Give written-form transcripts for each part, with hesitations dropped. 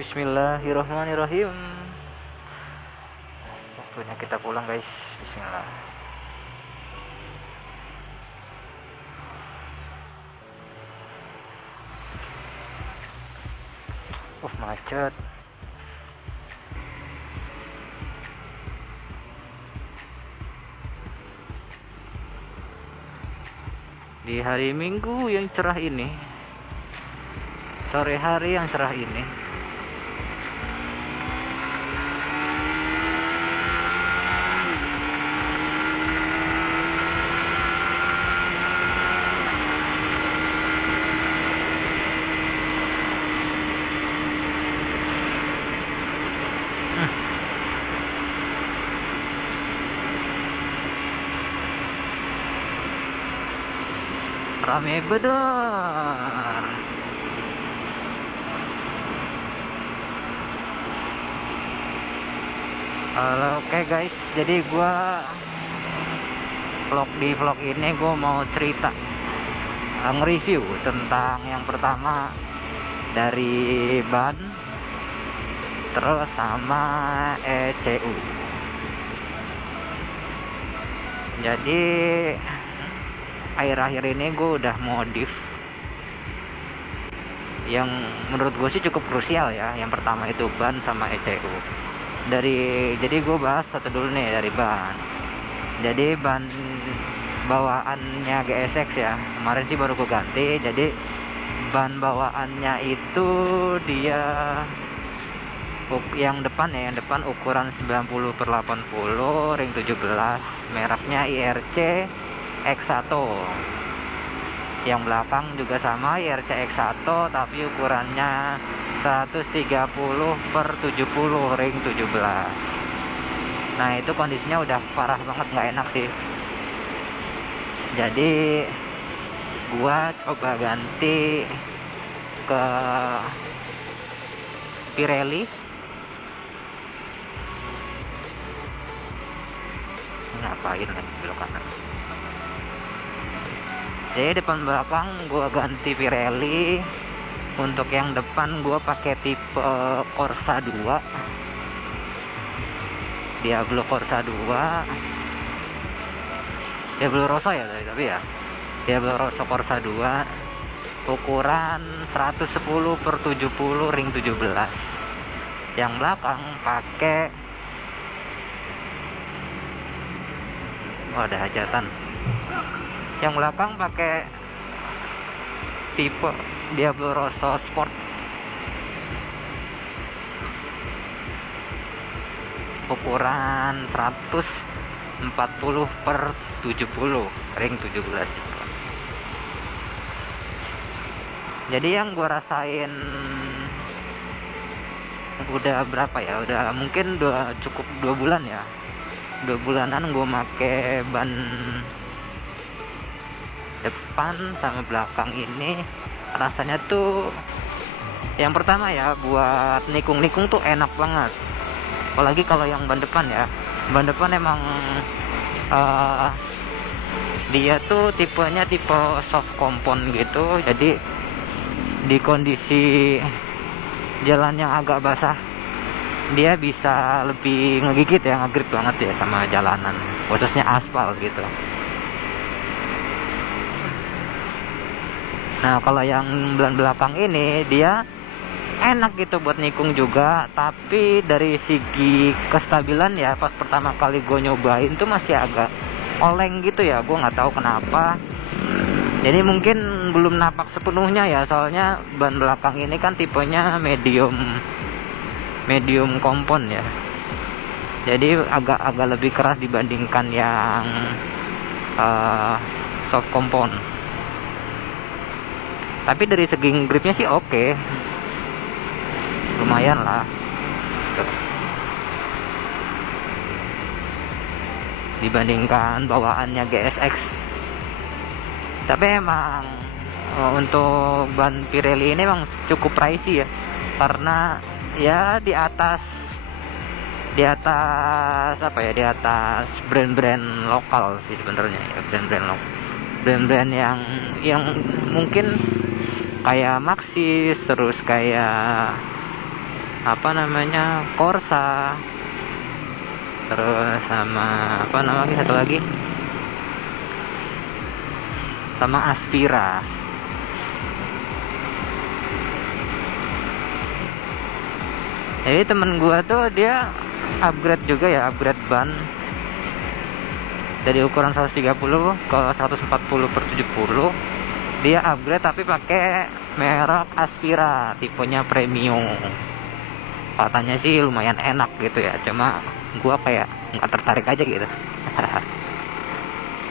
Bismillahirrahmanirrahim. Waktunya kita pulang guys. Bismillah. Macet. Di hari Minggu yang cerah ini, sore hari yang cerah ini, rame bener. Oke guys, jadi gua di vlog ini gua mau cerita, nge-review tentang yang pertama dari ban, terus sama ECU. Jadi akhir-akhir ini gue udah modif yang menurut gue sih cukup krusial ya. Yang pertama itu ban sama ECU. Jadi gue bahas satu dulu nih dari ban. Jadi ban bawaannya GSX ya, kemarin sih baru gue ganti. Jadi ban bawaannya itu dia yang depan ya, yang depan ukuran 90/80 ring 17, mereknya IRC X1. Yang belakang juga sama IRC X1 tapi ukurannya 130/70 ring 17. Nah itu kondisinya udah parah banget, nggak enak sih. Jadi gua coba ganti ke Pirelli. Ngapain lagi belok kanan. Jadi depan belakang gua ganti Pirelli. Untuk yang depan gua pakai tipe Corsa 2, Diablo Corsa 2, Diablo Rosso ya tapi ya, Diablo Rosso Corsa 2, ukuran 110/70 ring 17. Yang belakang pakai, ada hajatan. Yang belakang pakai tipe Diablo Rosso Sport, ukuran 140/70 ring 17 itu. Jadi yang gua rasain udah berapa ya, udah mungkin cukup 2 bulan ya, 2 bulanan gue make ban depan sama belakang ini. Rasanya tuh yang pertama ya, buat nikung-nikung tuh enak banget. Apalagi kalau yang ban depan ya, ban depan emang dia tuh tipenya tipe soft compound gitu. Jadi di kondisi jalan yang agak basah dia bisa lebih ngegigit ya, ngegrip banget ya sama jalanan, khususnya aspal gitu. Nah kalau yang belakang ini dia enak gitu buat nikung juga, tapi dari segi kestabilan ya pas pertama kali gue nyobain tuh masih agak oleng gitu ya, gue nggak tahu kenapa. Jadi mungkin belum napak sepenuhnya ya, soalnya ban belakang ini kan tipenya medium compound ya, jadi agak lebih keras dibandingkan yang soft compound. Tapi dari segi gripnya sih oke, lumayan lah dibandingkan bawaannya GSX. Tapi emang untuk ban Pirelli ini emang cukup pricey ya, karena ya di atas apa ya, di atas brand-brand lokal sih sebenarnya ya, brand-brand yang mungkin kayak Maxxis, terus kayak apa namanya, Corsa, terus sama apa namanya satu lagi, sama Aspira. Jadi temen gua tuh dia upgrade juga ya, upgrade ban dari ukuran 130 ke 140/70. Dia upgrade tapi pakai merek Aspira, tipenya premium. Katanya sih lumayan enak gitu ya, cuma gua kayak nggak tertarik aja gitu.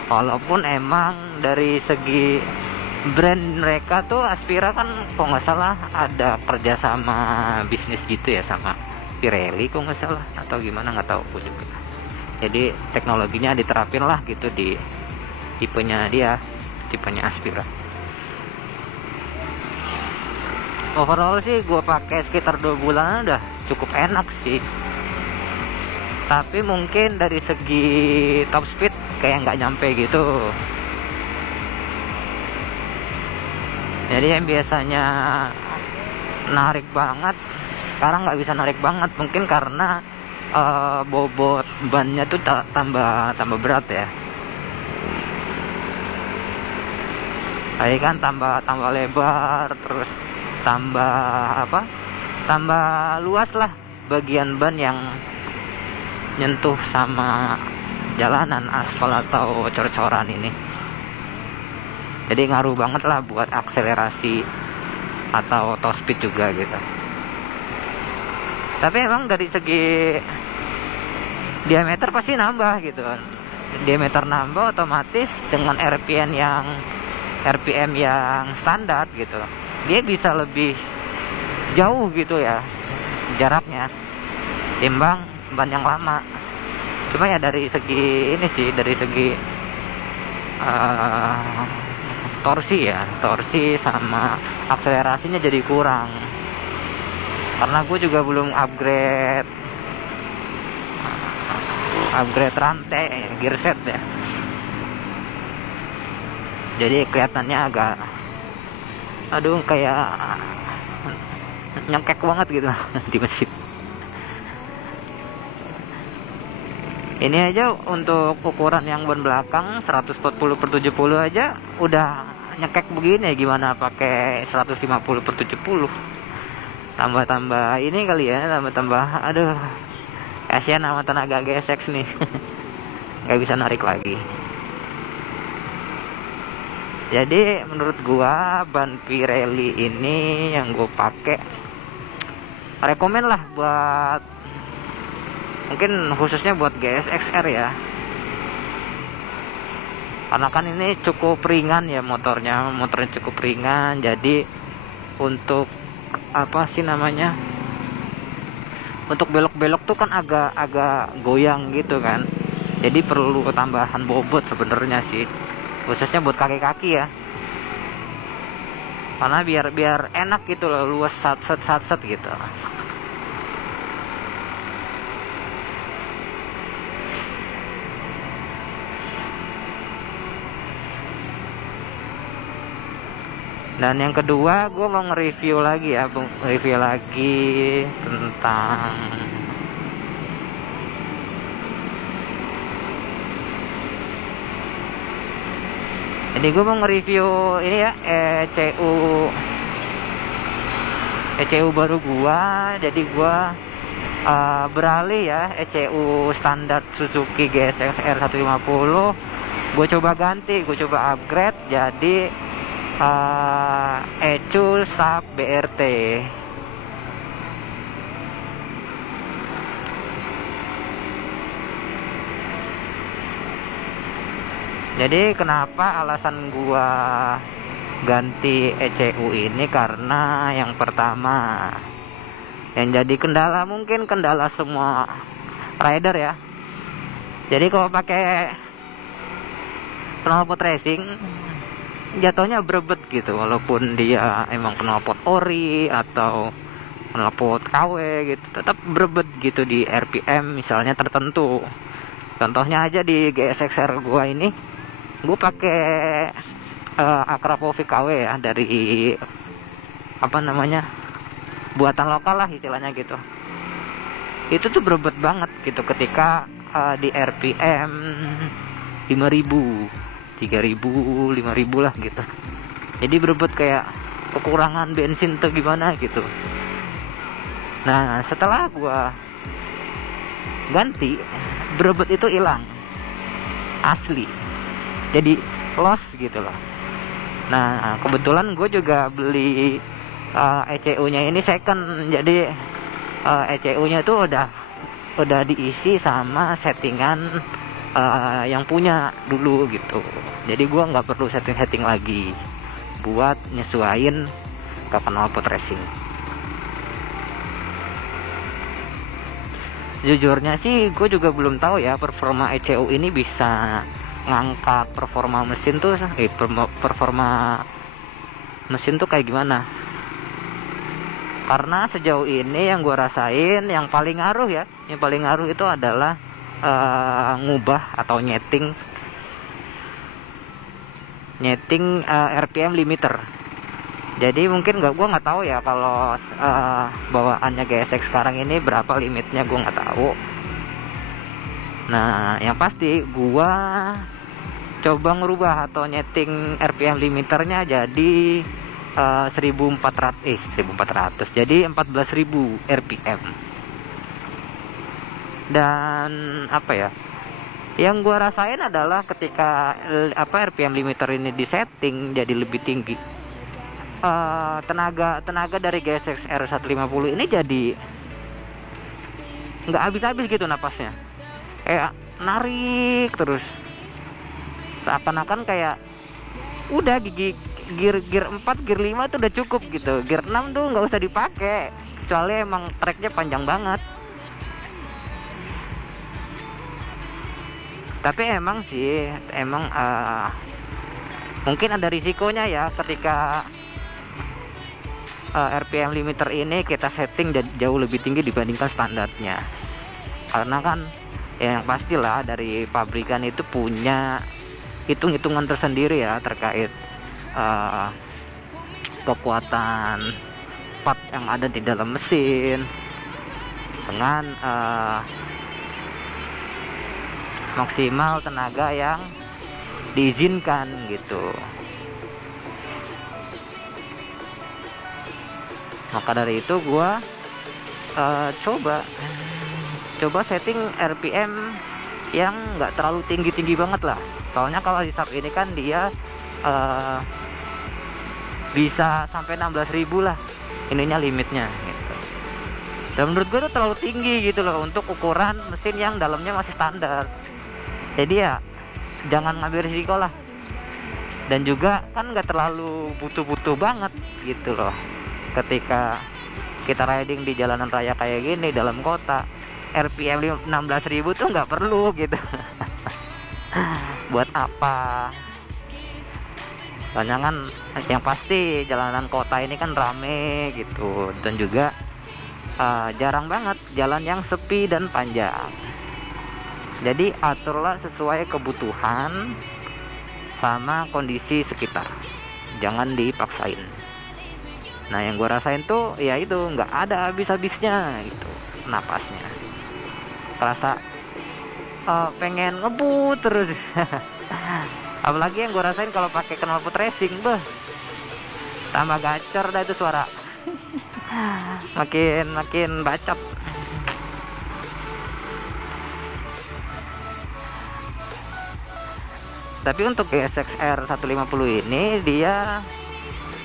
Walaupun emang dari segi brand mereka tuh Aspira kan kalau nggak salah ada kerjasama bisnis gitu ya sama Pirelli kalau nggak salah, atau gimana nggak tahu gue juga. Jadi teknologinya diterapin lah gitu di tipenya dia, tipenya Aspira. Overall sih gue pakai sekitar 2 bulan udah cukup enak sih, tapi mungkin dari segi top speed kayak nggak nyampe gitu. Jadi yang biasanya narik banget sekarang nggak bisa narik banget, mungkin karena bobot bannya tuh tambah berat ya. Tadi kan tambah lebar, terus tambah luas lah bagian ban yang nyentuh sama jalanan aspal atau cor-coran ini. Jadi ngaruh banget lah buat akselerasi atau top speed juga gitu. Tapi emang dari segi diameter pasti nambah gitu kan. Diameter nambah otomatis dengan RPM yang standar gitu. Dia bisa lebih jauh gitu ya jaraknya timbang ban yang lama. Cuma ya dari segi ini sih, dari segi torsi sama akselerasinya jadi kurang, karena gue juga belum upgrade rantai gear set ya, jadi kelihatannya agak kayak nyengkek banget gitu di mesin. Ini aja untuk ukuran yang ban belakang 140/70 aja udah nyekek begini, gimana pakai 150/70. Tambah ini kali ya, tambah aduh, kasihan sama tenaga GSX nih. Nggak bisa narik lagi. Jadi menurut gua ban Pirelli ini yang gua pakai rekomen lah buat, mungkin khususnya buat GSX-R ya, karena kan ini cukup ringan ya, motornya cukup ringan. Jadi untuk apa sih namanya, untuk belok-belok tuh kan agak goyang gitu kan, jadi perlu tambahan bobot sebenarnya sih, khususnya buat kaki-kaki ya, karena biar enak gitu loh, luas sat gitu. Dan yang kedua, gue mau nge-review lagi tentang ini. Gue mau nge-review ini ya, ECU baru gua. Jadi gua beralih ya, ECU standar Suzuki GSX-R 150. Gue coba ganti, gue coba upgrade jadi ECU Sub BRT. Jadi kenapa alasan gua ganti ECU ini, karena yang pertama yang jadi kendala, mungkin kendala semua rider ya. Jadi kalau pakai knalpot racing jatuhnya berebet gitu, walaupun dia emang knalpot ori atau knalpot KW gitu, tetap berebet gitu di RPM misalnya tertentu. Contohnya aja di GSX-R gua ini, gue pakai Akrapovic KW ya, dari apa namanya, buatan lokal lah istilahnya gitu. Itu tuh berebut banget gitu ketika di RPM 5.000, 3.000, 5.000 lah gitu. Jadi berebut kayak kekurangan bensin atau gimana gitu. Nah setelah gua ganti, berebut itu hilang asli, jadi loss gitu loh. Nah kebetulan gue juga beli ECU nya ini second, jadi ECU nya itu udah diisi sama settingan yang punya dulu gitu. Jadi gue nggak perlu setting lagi buat nyesuaiin ke knalpot racing. Jujurnya sih gue juga belum tahu ya performa ECU ini bisa ngangkat performa mesin tuh performa mesin tuh kayak gimana. Karena sejauh ini yang gue rasain yang paling ngaruh itu adalah ngubah atau nyeting RPM limiter. Jadi mungkin gue nggak tahu ya kalau bawaannya GSX sekarang ini berapa limitnya, gue nggak tahu. Nah yang pasti gue coba ngerubah atau nyeting RPM limiternya jadi 1400 jadi 14.000 RPM. Dan apa ya, yang gue rasain adalah ketika RPM limiter ini disetting jadi lebih tinggi, tenaga dari GSX R150 ini jadi nggak habis-habis gitu napasnya, kayak narik terus, seakan-akan kayak udah gigi gear 4, gear 5 itu udah cukup gitu, gear 6 tuh nggak usah dipakai kecuali emang treknya panjang banget. Tapi emang mungkin ada risikonya ya ketika RPM limiter ini kita setting jauh lebih tinggi dibandingkan standarnya. Karena kan yang pastilah dari pabrikan itu punya hitung-hitungan tersendiri ya terkait kekuatan part yang ada di dalam mesin dengan maksimal tenaga yang diizinkan gitu. Maka dari itu gue coba setting RPM yang nggak terlalu tinggi banget lah. Soalnya kalau di sub ini kan dia bisa sampai 16.000 lah ininya limitnya gitu. Dan menurut gue tuh terlalu tinggi gitu loh untuk ukuran mesin yang dalamnya masih standar. Jadi ya jangan ngambil risiko lah. Dan juga kan nggak terlalu butuh banget gitu loh. Ketika kita riding di jalanan raya kayak gini dalam kota, RPM 16.000 tuh nggak perlu gitu. Buat apa? Soalnya kan yang pasti jalanan kota ini kan rame gitu, dan juga jarang banget jalan yang sepi dan panjang. Jadi aturlah sesuai kebutuhan sama kondisi sekitar, jangan dipaksain. Nah yang gue rasain tuh ya itu nggak ada habis-habisnya gitu napasnya, terasa pengen ngebut terus. Apalagi yang gue rasain kalau pakai knalpot racing, tambah gacor dah itu suara. makin bacot. Tapi untuk GSX R150 ini dia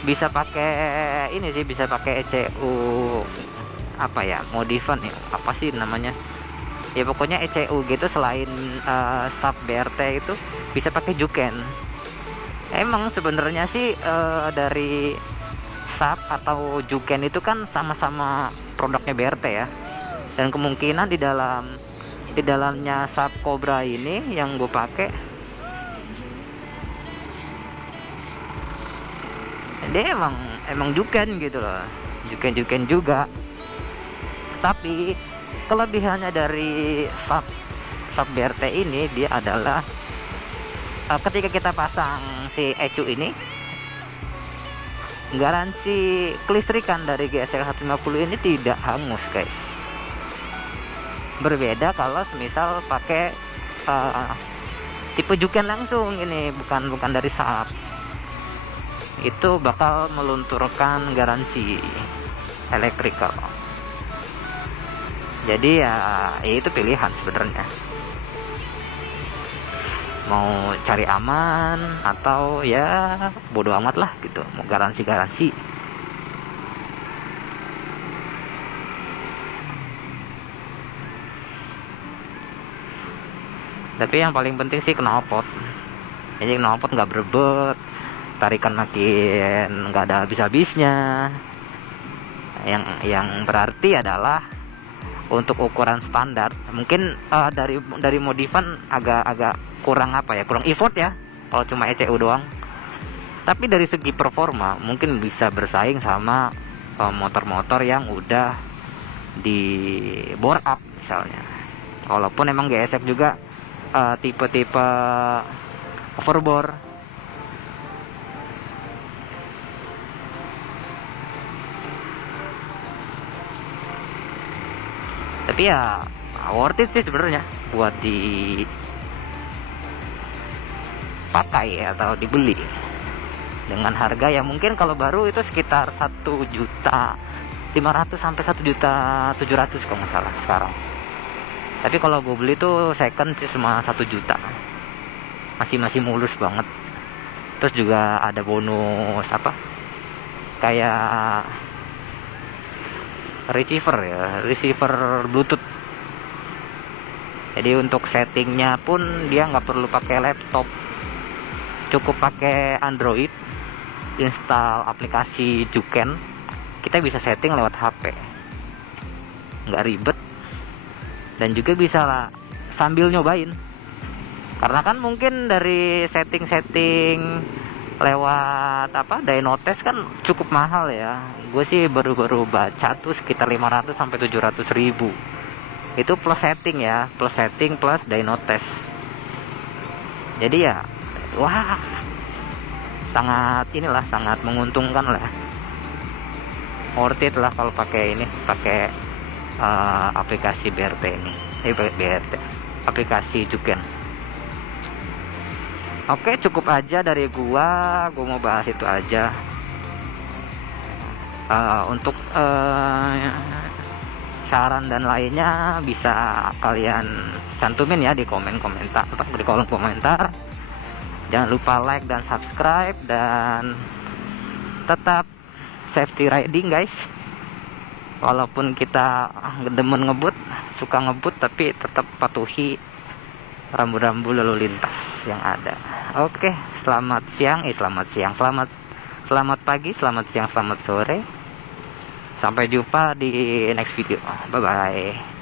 bisa pakai ini sih, bisa pakai ECU apa ya, modifan ya, apa sih namanya ya, pokoknya ECU gitu. Selain sub BRT itu bisa pakai Juken. Emang sebenarnya sih dari sub atau Juken itu kan sama-sama produknya BRT ya, dan kemungkinan di dalamnya sub Cobra ini yang gue pakai dia emang Juken gitu loh, Juken juga. Tapi kelebihannya dari sub BRT ini dia adalah ketika kita pasang si ECU ini garansi kelistrikan dari GSX 150 ini tidak hangus guys. Berbeda kalau semisal pakai tipe Juken langsung, ini bukan dari Saab, itu bakal melunturkan garansi elektrikal. Jadi ya itu pilihan sebenarnya, mau cari aman atau ya bodo amat lah gitu, mau garansi. Tapi yang paling penting sih knalpot. Jadi knalpot nggak berebut, tarikan makin nggak ada habis-habisnya. Yang berarti adalah untuk ukuran standar mungkin dari modifan agak kurang kurang effort ya kalau cuma ECU doang. Tapi dari segi performa mungkin bisa bersaing sama motor-motor yang udah di bore up misalnya. Walaupun emang GSX juga tipe-tipe overbore. Tapi ya worth it sih sebenarnya buat dipakai atau dibeli dengan harga yang mungkin kalau baru itu sekitar 1.500.000 sampai 1.700.000 kalau nggak salah sekarang. Tapi kalau gue beli tuh second sih cuma 1 juta, masih mulus banget. Terus juga ada bonus kayak receiver Bluetooth. Jadi untuk settingnya pun dia nggak perlu pakai laptop, cukup pakai Android, install aplikasi Juken, kita bisa setting lewat HP, nggak ribet, dan juga bisa lah sambil nyobain. Karena kan mungkin dari setting lewat Dynotest kan cukup mahal ya. Gue sih baru baca tuh sekitar 500 sampai 700.000. Itu plus setting ya, plus Dynotest. Jadi ya wah, sangat menguntungkan lah. Worth it lah kalau pakai aplikasi BRT ini. Aplikasi Juken. Oke, cukup aja dari gua mau bahas itu aja. Untuk saran dan lainnya bisa kalian cantumin ya di kolom komentar. Jangan lupa like dan subscribe, dan tetap safety riding guys. Walaupun kita demen suka ngebut, tapi tetap patuhi rambu-rambu lalu lintas yang ada. Oke, selamat pagi, selamat siang, selamat sore. Sampai jumpa di next video. Bye bye.